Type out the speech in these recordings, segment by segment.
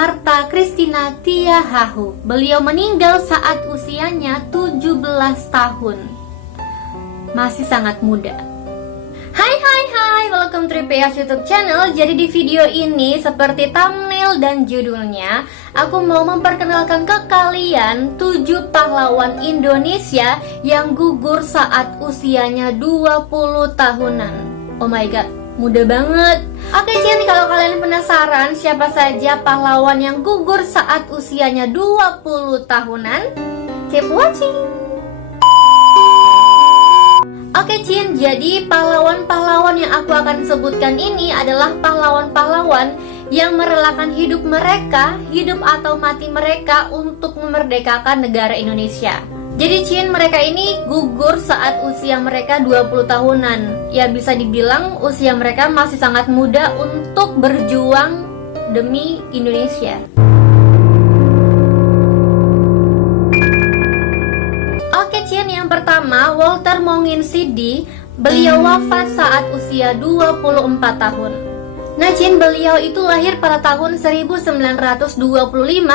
Martha Christina Tiahahu. Beliau meninggal saat usianya 17 tahun. Masih sangat muda. Hai, welcome to Ripeas YouTube channel. Jadi di video ini seperti thumbnail dan judulnya, aku mau memperkenalkan ke kalian 7 pahlawan Indonesia yang gugur saat usianya 20 tahunan. Oh my god, muda banget. Oke, jadi kalau kalian penasaran siapa saja pahlawan yang gugur saat usianya 20 tahunan, keep watching. Oke Cin, jadi pahlawan-pahlawan yang aku akan sebutkan ini adalah pahlawan-pahlawan yang merelakan hidup mereka, hidup atau mati mereka untuk memerdekakan negara Indonesia. Jadi Cin, mereka ini gugur saat usia mereka 20 tahunan. Ya bisa dibilang usia mereka masih sangat muda untuk berjuang demi Indonesia. Yang pertama, Walter Monginsidi. Beliau wafat saat usia 24 tahun. Nah Cin, beliau itu lahir pada tahun 1925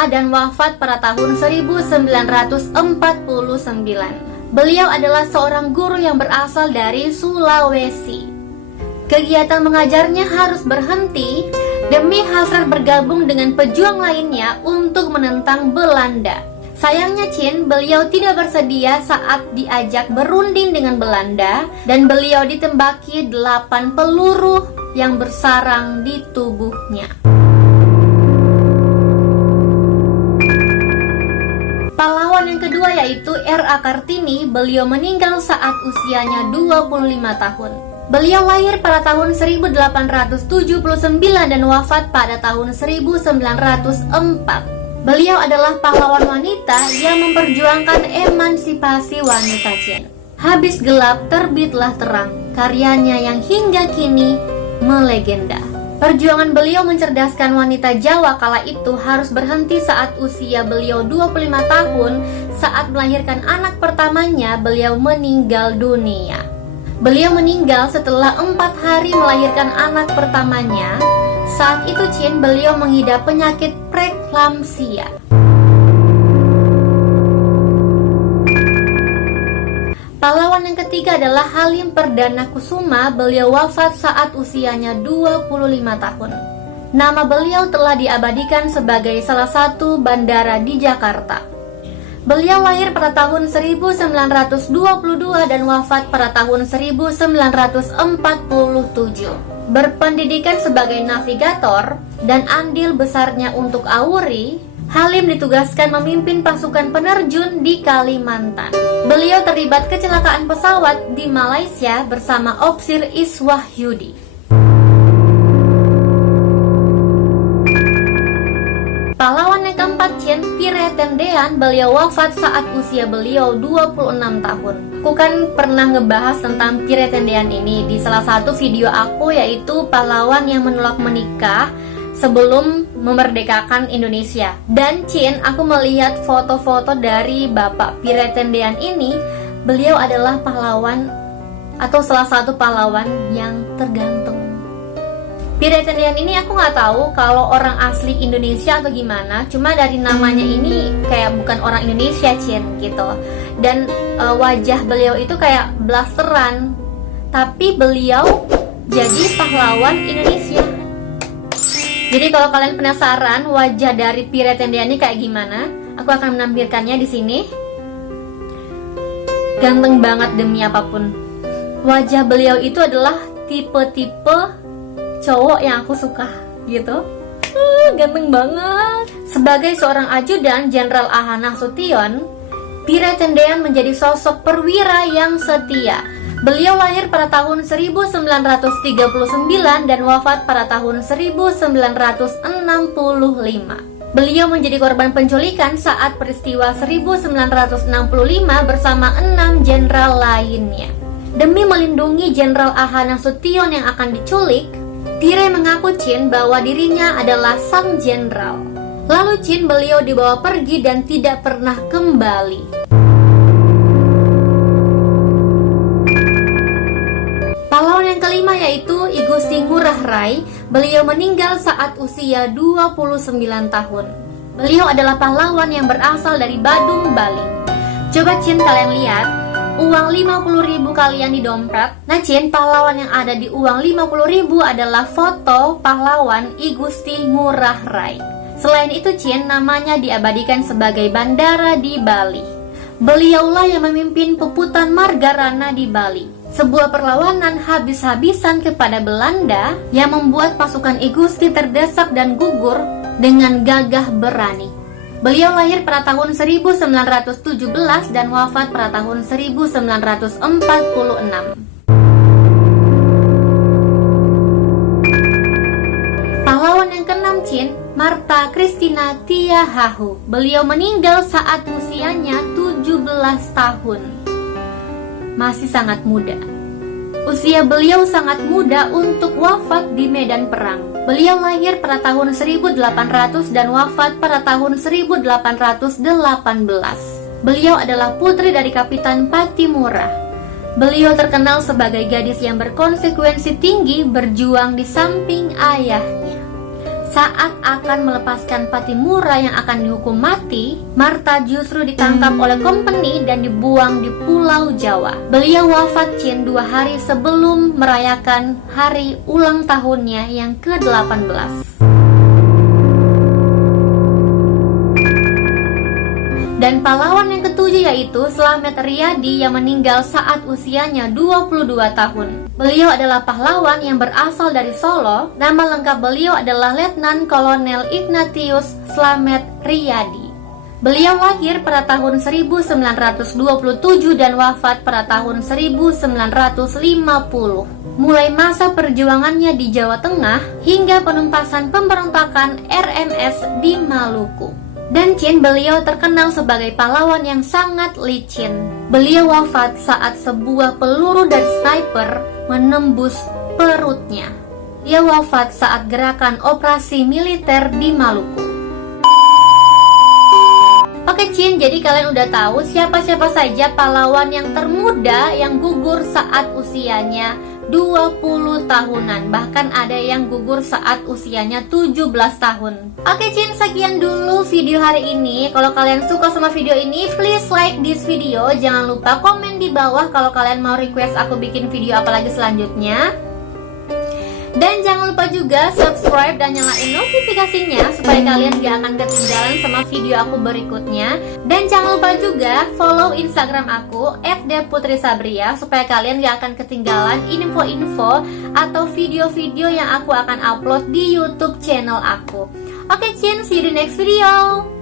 dan wafat pada tahun 1949. Beliau adalah seorang guru yang berasal dari Sulawesi. Kegiatan mengajarnya harus berhenti demi hasrat bergabung dengan pejuang lainnya untuk menentang Belanda. Sayangnya Cin, beliau tidak bersedia saat diajak berunding dengan Belanda dan beliau ditembaki 8 peluru yang bersarang di tubuhnya. Pahlawan yang kedua yaitu R.A. Kartini. Beliau meninggal saat usianya 25 tahun. Beliau lahir pada tahun 1879 dan wafat pada tahun 1904. Beliau adalah pahlawan wanita yang memperjuangkan emansipasi wanita Cin. Habis gelap terbitlah terang, karyanya yang hingga kini melegenda. Perjuangan beliau mencerdaskan wanita Jawa kala itu harus berhenti saat usia beliau 25 tahun. Saat melahirkan anak pertamanya, beliau meninggal dunia. Beliau meninggal setelah 4 hari melahirkan anak pertamanya. Saat itu Cin, beliau mengidap penyakit preeklamsia. Pahlawan yang ketiga adalah Halim Perdana Kusuma. Beliau wafat saat usianya 25 tahun. Nama beliau telah diabadikan sebagai salah satu bandara di Jakarta. Beliau lahir pada tahun 1922 dan wafat pada tahun 1947. Berpendidikan sebagai navigator dan andil besarnya untuk AWURI, Halim ditugaskan memimpin pasukan penerjun di Kalimantan. Beliau terlibat kecelakaan pesawat di Malaysia bersama Opsir Iswahyudi. Pahlawan yang keempat Cin, Pire Tendean. Beliau wafat saat usia beliau 26 tahun. Aku kan pernah ngebahas tentang Pire Tendean ini di salah satu video aku, yaitu pahlawan yang menolak menikah sebelum memerdekakan Indonesia. Dan Cin, aku melihat foto-foto dari Bapak Pire Tendean ini. Beliau adalah pahlawan atau salah satu pahlawan yang tergantung. Pire Tendean ini aku nggak tahu kalau orang asli Indonesia atau gimana. Cuma dari namanya ini kayak bukan orang Indonesia Cin gitu. Dan wajah beliau itu kayak blasteran, tapi beliau jadi pahlawan Indonesia. Jadi kalau kalian penasaran wajah dari Pire Tendean ini kayak gimana, aku akan menampilkannya di sini. Ganteng banget demi apapun. Wajah beliau itu adalah tipe-tipe cowok yang aku suka gitu. Ganteng banget. Sebagai seorang ajudan Jenderal A.H. Nasution, Pire Tendean menjadi sosok perwira yang setia. Beliau lahir pada tahun 1939 dan wafat pada tahun 1965. Beliau menjadi korban penculikan saat peristiwa 1965 bersama 6 jenderal lainnya. Demi melindungi Jenderal A.H. Nasution yang akan diculik, Pire mengaku Cin bahwa dirinya adalah sang jenderal. Lalu Cin beliau dibawa pergi dan tidak pernah kembali. Pahlawan yang kelima yaitu I Gusti Ngurah Rai, beliau meninggal saat usia 29 tahun. Beliau adalah pahlawan yang berasal dari Badung, Bali. Coba Cin kalian lihat, uang 50.000 kalian di dompet. Nah Cin, pahlawan yang ada di uang 50.000 adalah foto pahlawan I Gusti Ngurah Rai. Selain itu Cin, namanya diabadikan sebagai bandara di Bali. Beliaulah yang memimpin Puputan Margarana di Bali, sebuah perlawanan habis-habisan kepada Belanda yang membuat pasukan I Gusti terdesak dan gugur dengan gagah berani. Beliau lahir pada tahun 1917 dan wafat pada tahun 1946. Pahlawan yang keenam Cin, Martha Christina Tiahahu. Beliau meninggal saat usianya 17 tahun. Masih sangat muda. Usia beliau sangat muda untuk wafat di medan perang. Beliau lahir pada tahun 1800 dan wafat pada tahun 1818. Beliau adalah putri dari Kapitan Patimura. Beliau terkenal sebagai gadis yang berkonsekuensi tinggi, berjuang di samping ayahnya. Saat akan melepaskan Patimura yang akan dihukum mati, Martha justru ditangkap oleh company dan dibuang di Pulau Jawa. Beliau wafat Cin 2 hari sebelum merayakan hari ulang tahunnya yang ke-18. Dan pahlawan yang ketujuh yaitu Slamet Riyadi yang meninggal saat usianya 22 tahun. Beliau adalah pahlawan yang berasal dari Solo. Nama lengkap beliau adalah Letnan Kolonel Ignatius Slamet Riyadi. Beliau lahir pada tahun 1927 dan wafat pada tahun 1950. Mulai masa perjuangannya di Jawa Tengah hingga penumpasan pemberontakan RMS di Maluku. Dan Cin, beliau terkenal sebagai pahlawan yang sangat licin. Beliau wafat saat sebuah peluru dari sniper menembus perutnya. Dia wafat saat gerakan operasi militer di Maluku. Oke Cin, jadi kalian udah tahu siapa-siapa saja pahlawan yang termuda yang gugur saat usianya 20 tahunan. Bahkan ada yang gugur saat usianya 17 tahun. Oke Cin, sekian dulu video hari ini. Kalau kalian suka sama video ini, please like this video. Jangan lupa komen di bawah kalau kalian mau request aku bikin video apa lagi selanjutnya. Dan jangan lupa juga subscribe dan nyalain notifikasinya supaya kalian gak akan ketinggalan sama video aku berikutnya. Dan jangan lupa juga follow Instagram aku @devputrisabria supaya kalian gak akan ketinggalan info-info atau video-video yang aku akan upload di YouTube channel aku. Oke Cin, see you di next video.